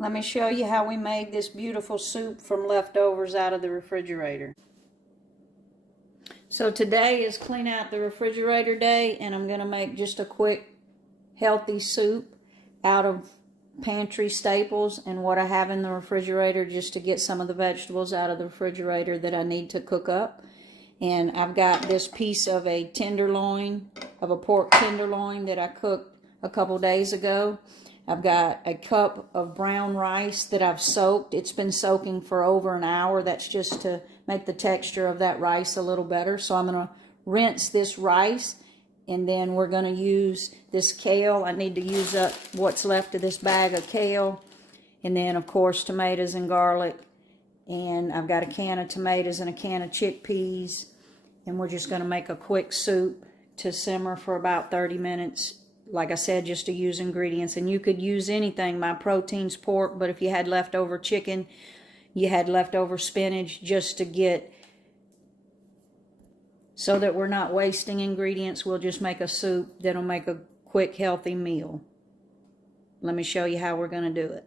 Let me show you how we made this beautiful soup from leftovers out of the refrigerator. So today is clean out the refrigerator day, and I'm going to make just a quick healthy soup out of pantry staples and what I have in the refrigerator, just to get some of the vegetables out of the refrigerator that I need to cook up. And I've got this piece of a tenderloin, of a pork tenderloin that I cooked a couple days ago. I've got a cup of brown rice that I've soaked. It's been soaking for over an hour. That's just to make the texture of that rice a little better. So I'm going to rinse this rice, and then we're going to use this kale. I need to use up what's left of this bag of kale. And then, of course, tomatoes and garlic. And I've got a can of tomatoes and a can of chickpeas. And we're just going to make a quick soup to simmer for about 30 minutes. Like I said, just to use ingredients. And you could use anything. My protein's pork, but if you had leftover chicken, you had leftover spinach, just to get, so that we're not wasting ingredients, we'll just make a soup that'll make a quick, healthy meal. Let me show you how we're going to do it.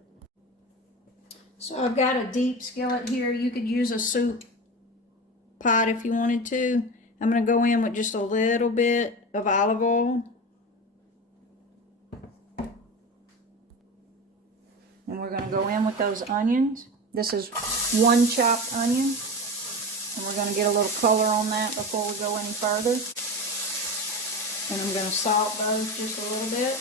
So I've got a deep skillet here. You could use a soup pot if you wanted to. I'm going to go in with just a little bit of olive oil. And we're going to go in with those onions. This is one chopped onion. And we're going to get a little color on that before we go any further. And I'm going to salt those just a little bit.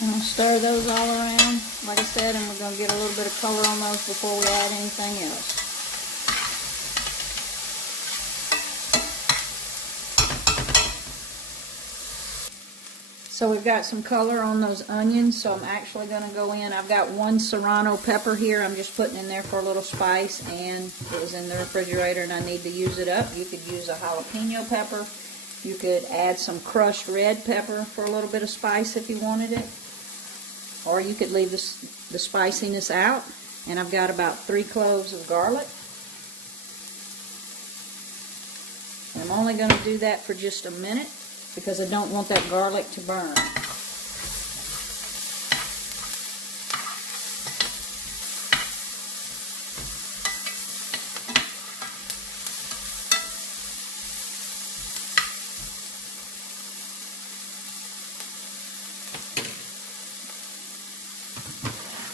And I'll stir those all around, like I said, and we're going to get a little bit of color on those before we add anything else. So we've got some color on those onions, so I'm actually going to go in. I've got one serrano pepper here. I'm just putting in there for a little spice, and it was in the refrigerator and I need to use it up. You could use a jalapeno pepper. You could add some crushed red pepper for a little bit of spice if you wanted it. Or you could leave the spiciness out. And I've got about 3 cloves of garlic. And I'm only going to do that for just a minute, because I don't want that garlic to burn.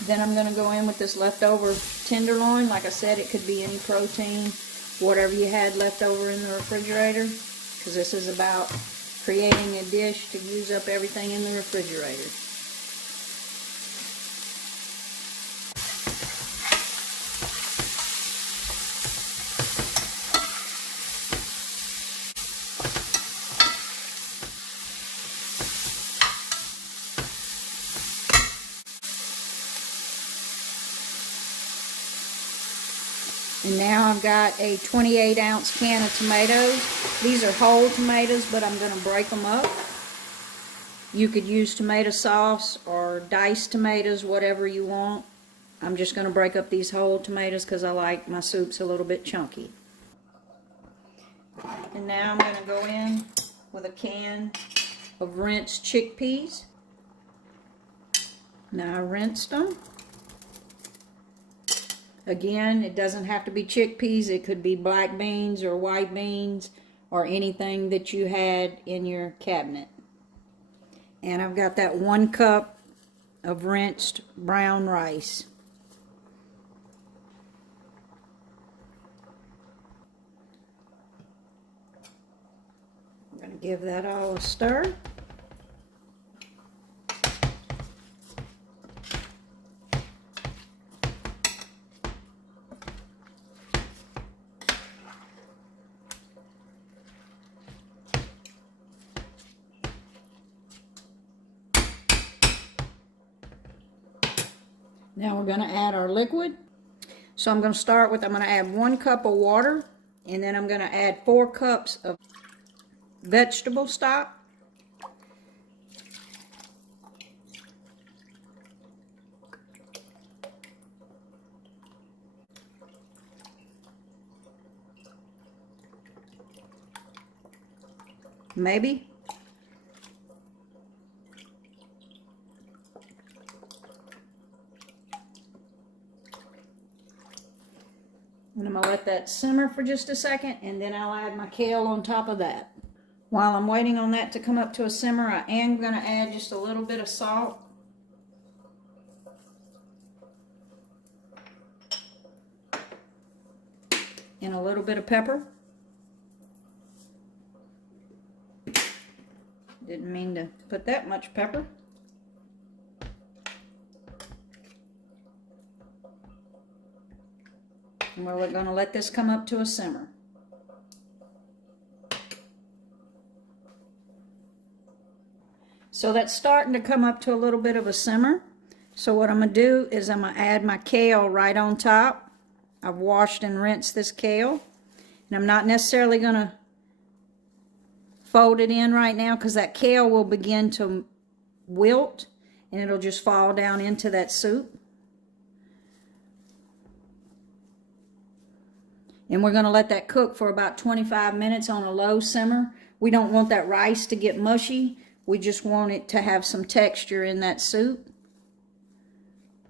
Then I'm going to go in with this leftover tenderloin. Like I said, it could be any protein, whatever you had left over in the refrigerator, because this is about creating a dish to use up everything in the refrigerator. And now I've got a 28-ounce can of tomatoes. These are whole tomatoes, but I'm going to break them up. You could use tomato sauce or diced tomatoes, whatever you want. I'm just going to break up these whole tomatoes because I like my soups a little bit chunky. And now I'm going to go in with a can of rinsed chickpeas. Now I rinsed them. Again, it doesn't have to be chickpeas. It could be black beans or white beans or anything that you had in your cabinet. And I've got that 1 cup of rinsed brown rice. I'm going to give that all a stir. Now we're going to add our liquid. So I'm going to start with, I'm going to add 1 cup of water, and then I'm going to add 4 cups of vegetable stock. Maybe. And I'm going to let that simmer for just a second, and then I'll add my kale on top of that. While I'm waiting on that to come up to a simmer, I am going to add just a little bit of salt. And a little bit of pepper. Didn't mean to put that much pepper. And we're going to let this come up to a simmer. So that's starting to come up to a little bit of a simmer. So what I'm going to do is I'm going to add my kale right on top. I've washed and rinsed this kale. And I'm not necessarily going to fold it in right now because that kale will begin to wilt and it'll just fall down into that soup. And we're going to let that cook for about 25 minutes on a low simmer. We don't want that rice to get mushy. We just want it to have some texture in that soup.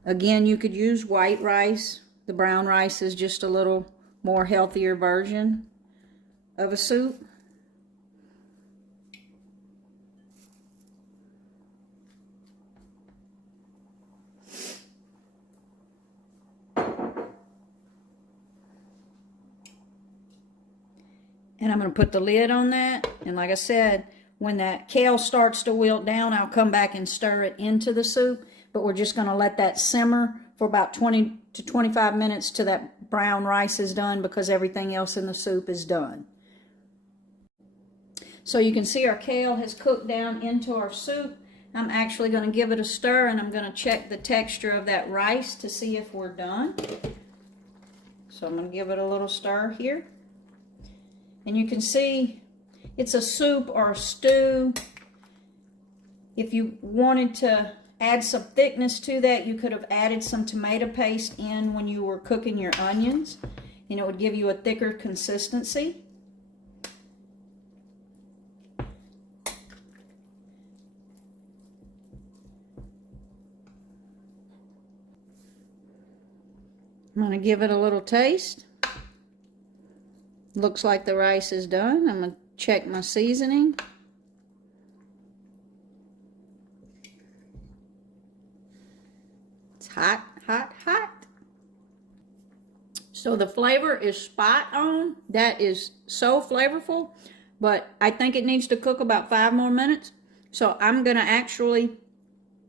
Again, you could use white rice. The brown rice is just a little more healthier version of a soup. And I'm going to put the lid on that. And like I said, when that kale starts to wilt down, I'll come back and stir it into the soup. But we're just going to let that simmer for about 20 to 25 minutes till that brown rice is done, because everything else in the soup is done. So you can see our kale has cooked down into our soup. I'm actually going to give it a stir, and I'm going to check the texture of that rice to see if we're done. So I'm going to give it a little stir here. And you can see it's a soup or a stew. If you wanted to add some thickness to that, you could have added some tomato paste in when you were cooking your onions, and it would give you a thicker consistency. I'm going to give it a little taste. Looks like the rice is done. I'm going to check my seasoning. It's hot, hot, hot. So the flavor is spot on. That is so flavorful, but I think it needs to cook about 5 more minutes. So I'm going to actually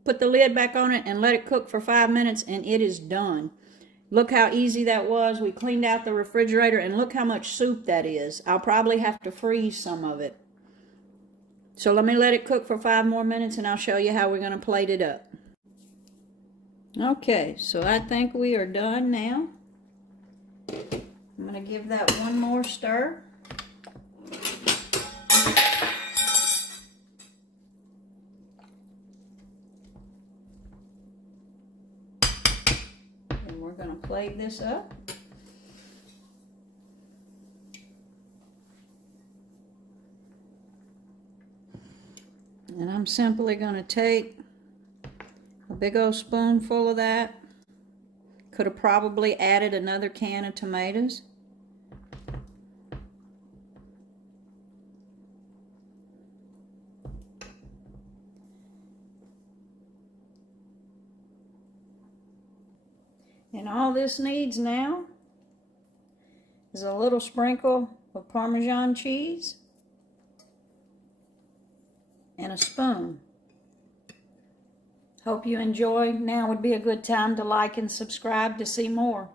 put the lid back on it and let it cook for 5 minutes, and it is done. Look how easy that was. We cleaned out the refrigerator, and look how much soup that is. I'll probably have to freeze some of it. So let me let it cook for 5 more minutes, and I'll show you how we're going to plate it up. Okay, so I think we are done now. I'm going to give that one more stir. We're going to plate this up. And I'm simply going to take a big old spoonful of that. Could have probably added another can of tomatoes. And all this needs now is a little sprinkle of Parmesan cheese and a spoon. Hope you enjoy. Now would be a good time to like and subscribe to see more.